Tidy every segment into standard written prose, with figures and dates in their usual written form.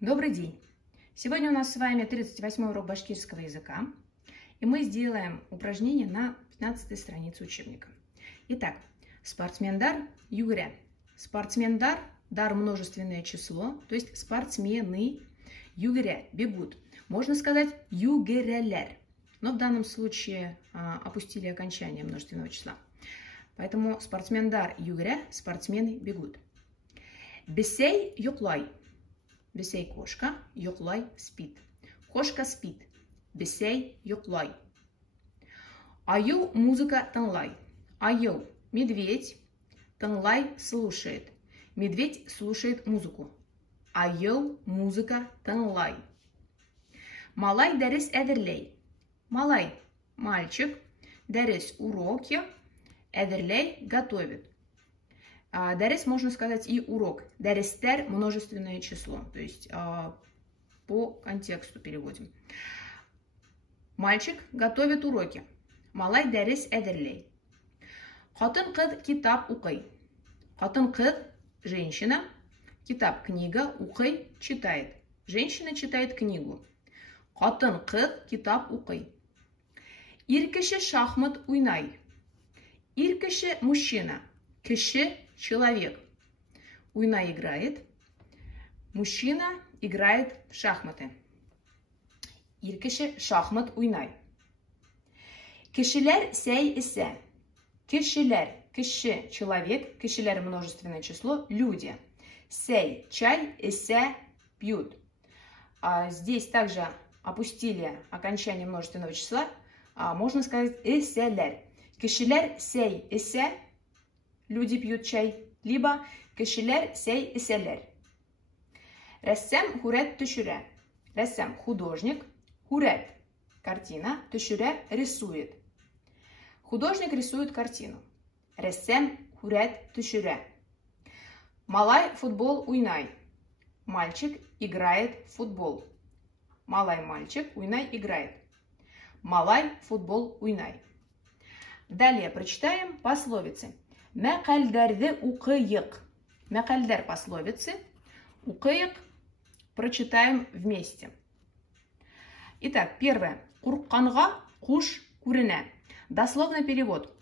Добрый день! Сегодня у нас с вами 38-й урок башкирского языка, и мы сделаем упражнение на 15-й странице учебника. Итак, спортсмендар югря. Спортсмендар, дар множественное число, то есть спортсмены, югря, бегут. Можно сказать югерялер, но в данном случае опустили окончание множественного числа. Поэтому спортсмендар югря, спортсмены бегут. Бесей юклай. Бесей кошка, юклай спит. Кошка спит. Бесей юклай. Аю музыка тынлай. Аю медведь. Тынлай слушает. Медведь слушает музыку. Аю музыка тынлай. Малай дәрес әдерләй. Малай мальчик. Дәрес уроки. Әдерләй готовит. Дәрес можно сказать и урок. Дәрестер множественное число. То есть по контексту переводим. Мальчик готовит уроки. Малай дәрес әдерләй. Хатын-кыз китап укый. Хатын-кыз женщина. Китап книга. Укый читает. Женщина читает книгу. Хатын-кыз китап укый. Ир кеше шахмат уйнай. Ир кеше мужчина. Кеше человек. Уйна играет. Мужчина играет в шахматы. Ир кеше шахмат уйнай. Кешелер сәй исә. Кешелер. Кеше человек. Кешелер множественное число. Люди. Сәй чай. Исә пьют. Здесь также опустили окончание множественного числа. Можно сказать исәлер. Кешелер сәй исә. Люди пьют чай. Либо кешелер сәй исәлер. Рәссам хурәт төшерә. Рәссам художник. Хурәт картина. Төшерә рисует. Художник рисует картину. Рәссам хурәт төшерә. Малай футбол уйнай. Мальчик играет в футбол. Малай мальчик уйнай играет. Малай футбол уйнай. Далее прочитаем пословицы. Мәкәлдәрді укыйык. Мәкәлдәр пословицы. Укыйык прочитаем вместе. Итак, первое. Куркканга куш күренә. Дословный перевод.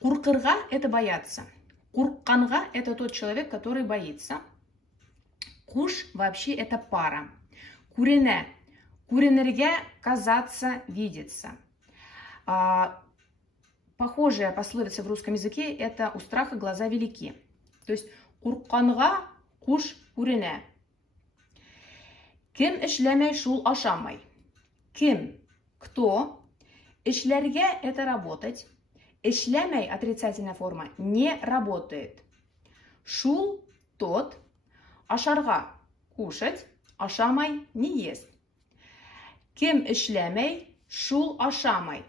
Куркырга – это бояться. Куркканга – это тот человек, который боится. Куш вообще это пара. Күренә. Күренергә – казаться, видеться. Похожая пословица в русском языке – это «у страха глаза велики». То есть «куркканга куш күренә». Кем эшләмәй шул ашамай. Кем? Кто? Эшләргә – это работать. Эшләмәй – отрицательная форма, не работает. Шул – тот. Ашарга – кушать. Ашамай – не ест. Кем эшләмәй шул ашамай.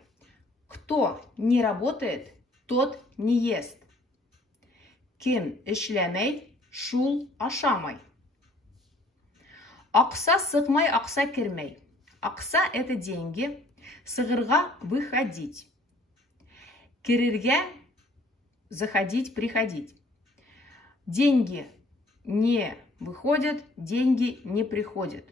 Кто не работает, тот не ест. Кем эшләмәй шул ашамай. Акса сыгмай, акса кермәй. Акса – это деньги. Сыгырга – выходить. Керергә – заходить, приходить. Деньги не выходят, деньги не приходят.